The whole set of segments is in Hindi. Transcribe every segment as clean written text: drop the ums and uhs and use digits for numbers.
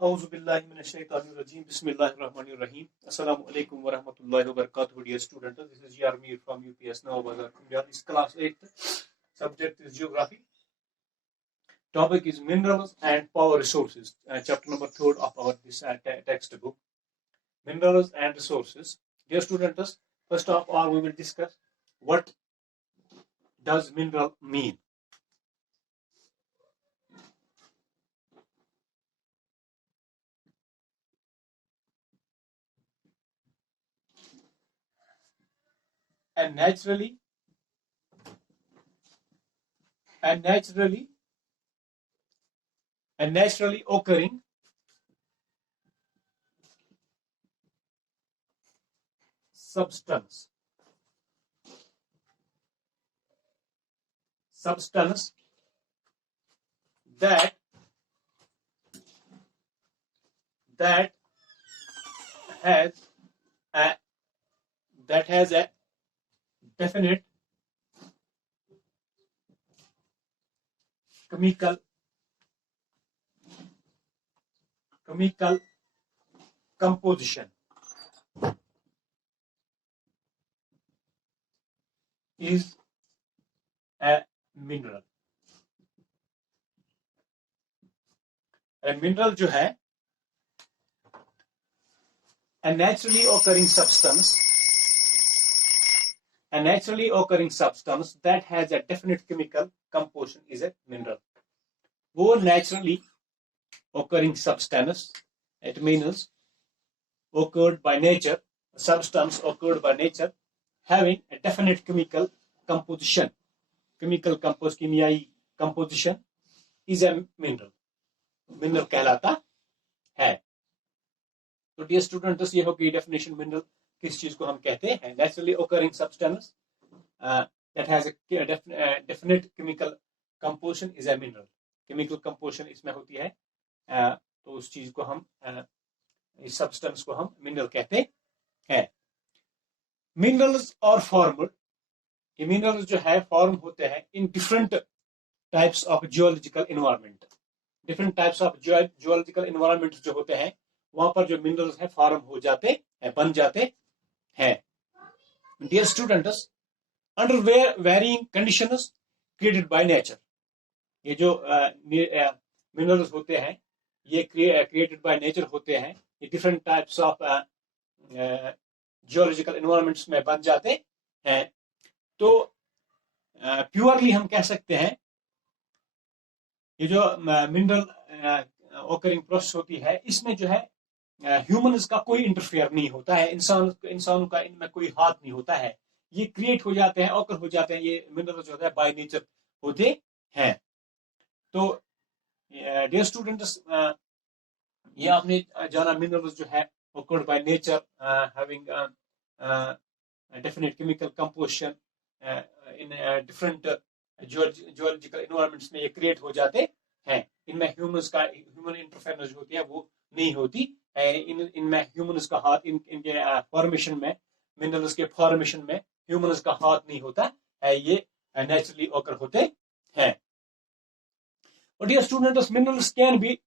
Auzubillahiminash-shaytanir-rajim. Bismillahir-rahmanir-rahim. Assalamu alaikum wa rahmatullahi wa barakatuh, dear students. This is Yarmir from UPS Nawabazar Kumyar. This class 8th. Subject is geography. Topic is minerals and power resources. Chapter number 3 of our this textbook. Minerals and resources. Dear students, first of all, we will discuss what does mineral mean. A naturally occurring substance that has a definite chemical composition is a mineral. A mineral जो है a naturally occurring substance that has a definite chemical composition is a mineral. वो naturally occurring substance, it means occurred by nature, substance occurred by nature having a definite chemical composition, किमियाई composition is a mineral कहलाता है. तो डियर स्टूडेंट्स, ये होगी डेफिनेशन मिनरल किस चीज को हम कहते हैं. Naturally occurring substance that has a definite chemical composition is a mineral. Chemical composition इसमें होती है, तो उस चीज को हम इस सब्सटेंस को हम मिनरल कहते हैं. मिनरल्स और फॉर्म्ड, ये मिनरल्स जो है फॉर्म होते हैं in different types of geological environment. Different types of geological environment जो होते हैं वहां पर जो मिनरल्स है फॉर्म हो जाते हैं, बन जाते हैं. Dear students, under varying conditions created by nature, ये जो मिनरल्स होते हैं ये क्रिएटेड बाय नेचर होते हैं. ये different types of geological environments में बन जाते हैं. तो प्योरली हम कह सकते हैं ये जो मिनरल ओकरिंग प्रोसेस होती है इसमें जो है ह्यूमंस का कोई इंटरफेयर नहीं होता है, इंसानों का इनमें कोई हाथ नहीं होता है. ये क्रिएट हो जाते हैं, ऑकर हो जाते हैं, ये मिनरल जो है बाय नेचर होते हैं. तो डियर स्टूडेंट्स, ये आपने जाना मिनरल्स जो है occurred by nature, having definite chemical composition in different geological environments में ये क्रिएट हो जाते हैं. इनमें ह्यूमन इंटरफेरेंस होती है वो नहीं होती है. इनमें ह्यूमंस का हाथ, इनके फॉर्मेशन में, मिनरल्स के फॉर्मेशन में ह्यूमंस का हाथ नहीं होता है. ये नेचुरली ऑकर होते हैं. और dear students, minerals can be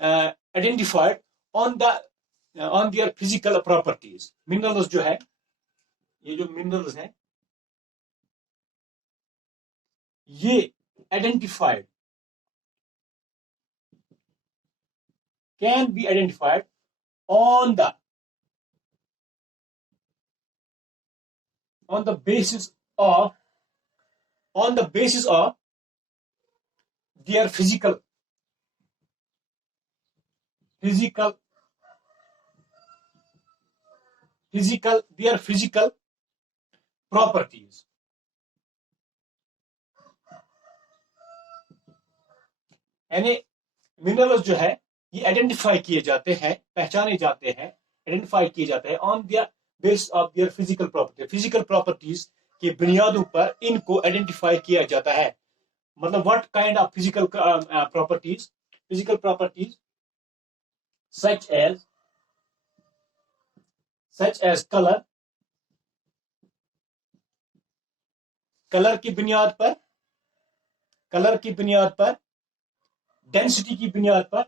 identified on their physical properties. Minerals जो है, ये जो मिनरल्स हैं ये identified can be identified on the basis of their physical properties. यानी मिनरल्स जो है ये आइडेंटिफाई किए जाते हैं, पहचाने जाते हैं, आइडेंटिफाई किए जाते हैं on the base of their physical property. Physical properties की बुनियादों पर इनको आइडेंटिफाई किया जाता है. मतलब what kind of physical properties such as colour की बुनियाद पर, डेंसिटी की बुनियाद पर,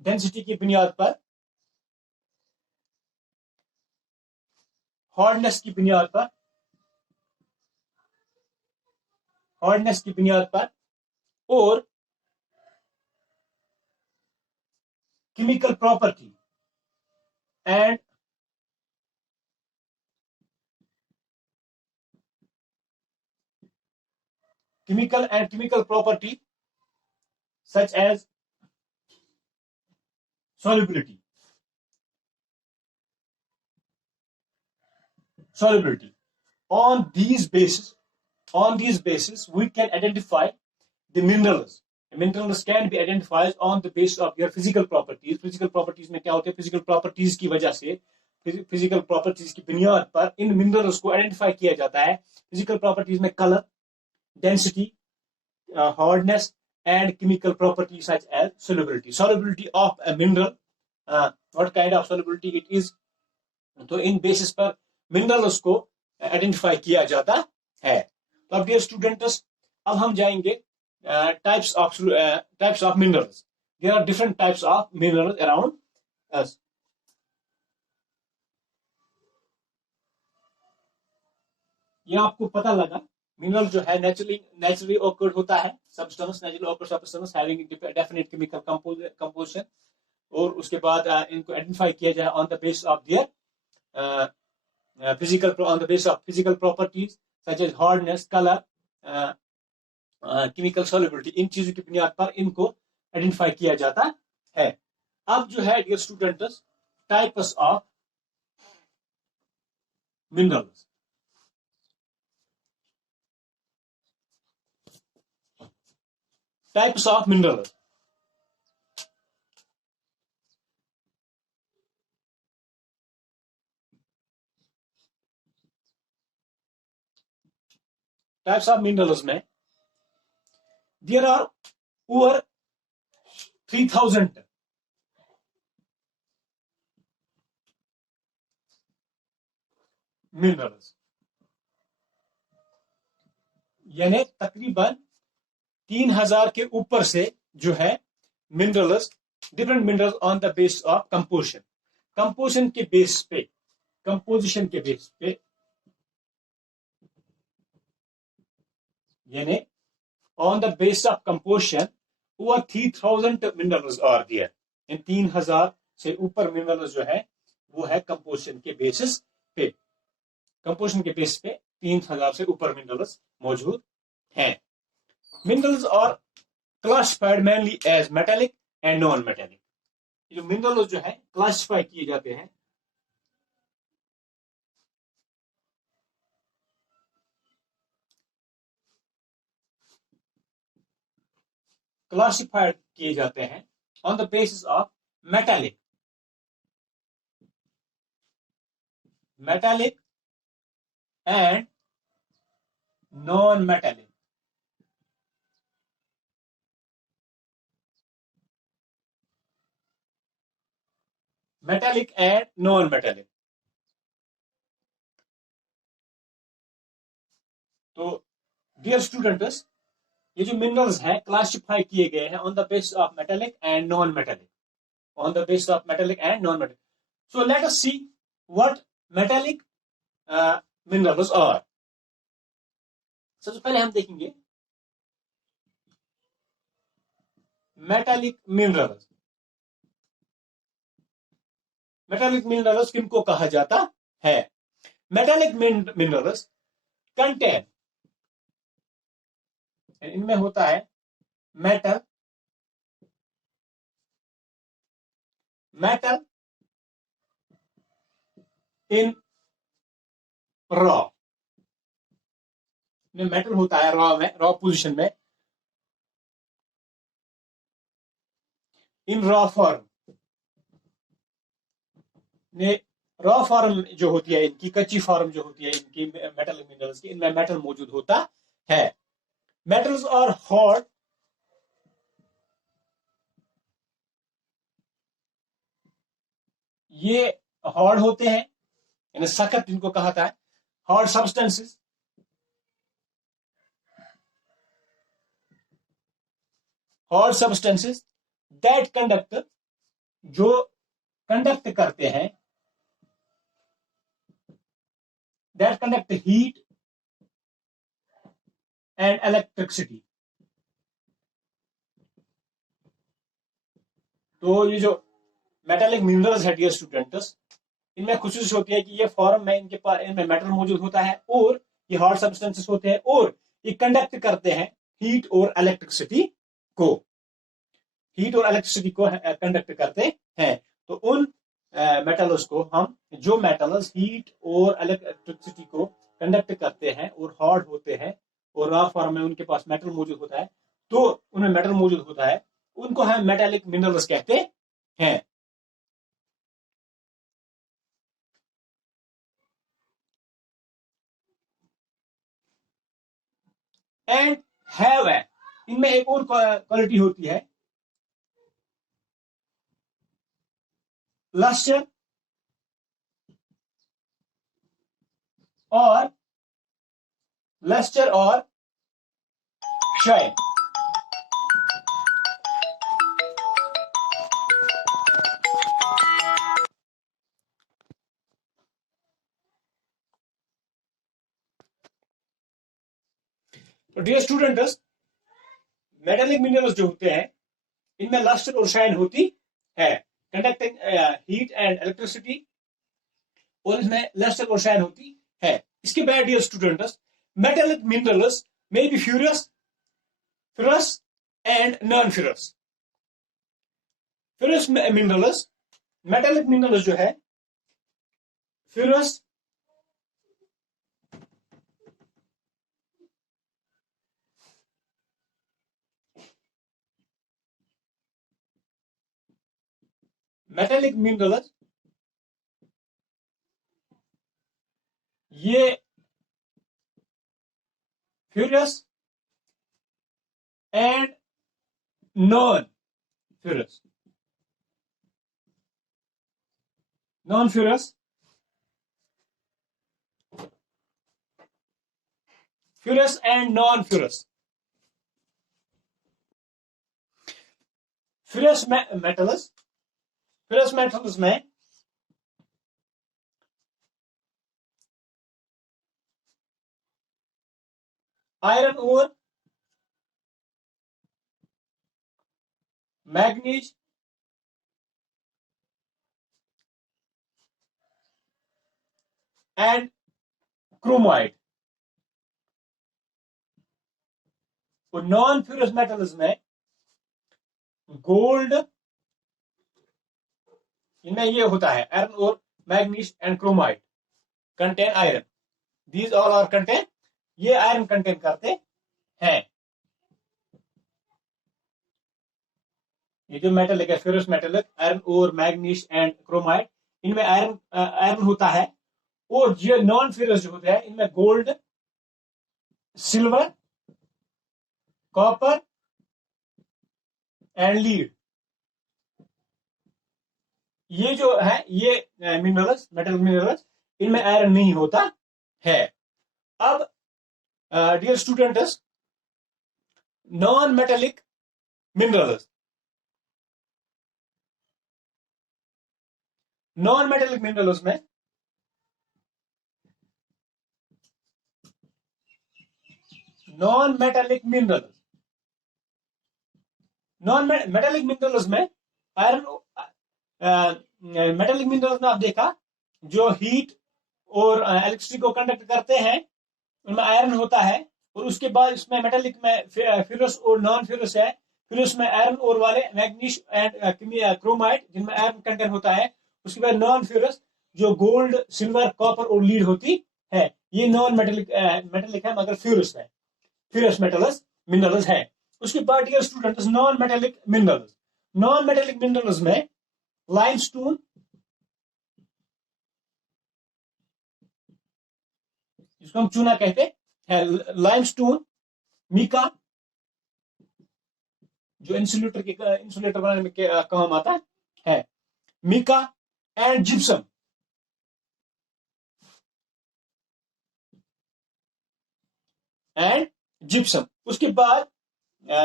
डेंसिटी की बुनियाद पर, हार्डनेस की बुनियाद पर, हार्डनेस की बुनियाद पर और chemical property and chemical property such as solubility on these basis we can identify the minerals can be identified on the basis of their physical properties में क्या होते हैं physical properties की वजह से physical properties की बुनियाद पर इन minerals को identify किया जाता है physical properties में color, density, hardness and chemical properties such as solubility of a mineral, what kind of solubility it is, तो इन बेसिस पर मिनरल्स को आइडेंटिफाई किया जाता है। तो अब डियर स्टूडेंट्स, अब हम जाएंगे types of minerals. There are different types of minerals around us. ये आपको पता लगा, मिनरल जो है नेचुरली ऑकर्ड होता है substance, naturally awkward substance having definite chemical composition, और उसके बाद इनको आइडेंटिफाई किया जाए on the basis of their on the basis of physical properties such as hardness, color, chemical solubility, इन चीजों की बुनियाद पर इनको आइडेंटिफाई किया जाता है। अब जो है dear students, types of minerals. Types of minerals, types of minerals में देयर आर ओवर 3000 मिनरल्स, यानी तकरीबन 3000 के ऊपर से जो है minerals, different minerals on the base of composition के बेस पे, कंपोजिशन के बेस पे, यानी on the base of composition over 3000 minerals are there. इन 3000 से ऊपर मिनरल्स जो है वो है कंपोजिशन के बेसिस पे, कंपोजिशन के बेस पे 3000 से ऊपर मिनरल्स मौजूद हैं। Minerals are classified mainly as metallic and non metallic. जो मिनरल्स जो है क्लासिफाई किए जाते हैं on the basis of metallic and non metallic. Metallic and non metallic. तो डियर स्टूडेंट्स, ये जो मिनरल्स हैं क्लासिफाई किए गए हैं on the basis of metallic and non metallic, on the basis of metallic and non metallic. So let us see what metallic minerals are. सबसे पहले हम देखेंगे मेटेलिक मिनरल्स। मेटेलिक मिनरल्स किनको कहा जाता है? मेटेलिक मिनरल्स कंटेन, इनमें होता है मेटल इन रॉ, मेटल होता है रॉ पोजीशन में, इन रॉ फॉर्म। रॉ फॉर्म जो होती है इनकी, कच्ची फॉर्म जो होती है इनकी मेटल मिनरल्स की, इनमें मेटल मौजूद होता है। मेटल्स और हार्ड, ये हार्ड होते हैं, यानी सख्त इनको कहा था, hard substances. Hard substances that conduct जो कंडक्ट करते हैं, that conduct heat and electricity. तो ये जो मेटालिक मिनरल्स है डियर स्टूडेंट्स, इनमें खुशूस होती है कि ये फॉर्म में इनके पास इनमें मेटल मौजूद होता है और ये हार्ड सब्सटेंसेस होते हैं और ये कंडक्ट करते हैं हीट और इलेक्ट्रिसिटी को, हीट और इलेक्ट्रिसिटी को कंडक्ट करते हैं। तो उन मेटल्स को हम, जो मेटल्स हीट और इलेक्ट्रिसिटी को कंडक्ट करते हैं और हार्ड होते हैं और रॉ फॉर्म में उनके पास मेटल मौजूद होता है, तो उनमें मेटल मौजूद होता है, उनको हम मेटालिक मिनरल्स कहते हैं। एंड हैव है, इनमें एक और क्वालिटी होती है, लस्टर और लस्टर और शाइन। तो डियर स्टूडेंट्स, मेटालिक मिनरल्स जो होते हैं इनमें लस्टर और शाइन होती है, कंडक्टिंग हीट एंड इलेक्ट्रिसिटी, और इसमें लस्टर और शाइन होती है। इसके बाद dear students, metallic minerals may be ferrous, ferrous and non ferrous। ferrous minerals, metallic minerals जो है, ferrous मेटालिक मिनरल्स ये ferrous and non ferrous, non ferrous, ferrous and non ferrous। ferrous metals, ferrous metals में आयरन और मैग्नीज एंड क्रोमाइड। और नॉन ferrous मेटल्स में गोल्ड, इनमें ये होता है आयरन और manganese and chromite contain iron, these all are contain, ये आयरन कंटेन करते हैं। ये जो मेटल है फेरस मेटल, आयरन और मैग्नीज एंड क्रोमाइड, इनमें आयरन आयरन होता है, और जो नॉन फेरस जो होते हैं इनमें gold, silver, copper and lead, ये जो है ये मिनरल्स, मेटल मिनरल्स, इनमें आयरन नहीं होता है। अब dear students, non metallic minerals, non metallic minerals में non metallic minerals, non metallic minerals में आयरन, मेटेलिक मिनरल्स में आप देखा जो हीट और इलेक्ट्रिसिटी को कंडक्ट करते हैं उनमें आयरन होता है, और उसके बाद इसमें मेटेलिक में फेरस और नॉन फेरस है, फिर उसमें आयरन और वाले मैग्नीज एंड क्रोमाइड जिनमें आयरन कंटेंट होता है, उसके बाद नॉन फेरस जो गोल्ड, सिल्वर, कॉपर और लीड होती है, ये नॉन मेटेलिक मेटेलिक है मगर फ्यूरस है, फ्यूरस मेटल्स मिनरल्स है। उसके बाद dear students, non metallic minerals, non metallic minerals में लाइमस्टोन, जिसको हम चूना कहते हैं, लाइमस्टोन, मीका जो इंसुलेटर बनाने में काम आता है, mica and gypsum, and gypsum. उसके बाद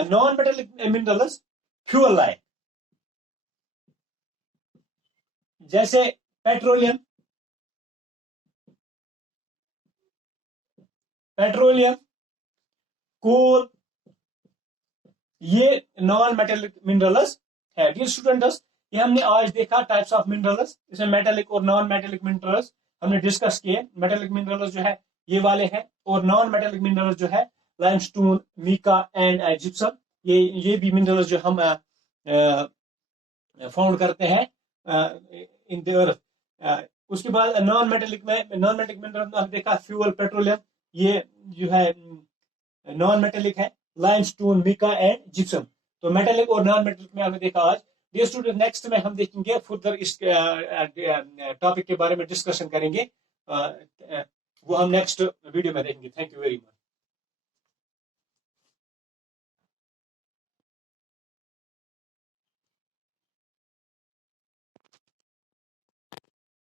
non metallic minerals, fuel line, जैसे पेट्रोलियम, कोल, ये नॉन मेटेलिक मिनरल्स है। डियर स्टूडेंट्स, ये हमने आज देखा टाइप्स ऑफ मिनरल्स, इसमें मेटेलिक और नॉन मेटेलिक मिनरल्स हमने डिस्कस किए। मेटेलिक मिनरल्स जो है ये वाले हैं, और नॉन मेटेलिक मिनरल्स जो है लाइमस्टोन, मीका एंड जिप्सम, ये भी मिनरल्स जो हम फाउंड करते हैं इन द अर्थ। उसके बाद नॉन मेटेलिक मिनरल में हमने देखा फ्यूल, पेट्रोलियम, ये जो है नॉन मेटेलिक है, लाइमस्टोन, मिका एंड जिप्सम। तो मेटेलिक और नॉन मेटेलिक में हमने देखा आज। डियर स्टूडेंट, नेक्स्ट में हम देखेंगे फर्दर इस टॉपिक के बारे में डिस्कशन करेंगे, वो हम नेक्स्ट वीडियो में देखेंगे। Thank you very much.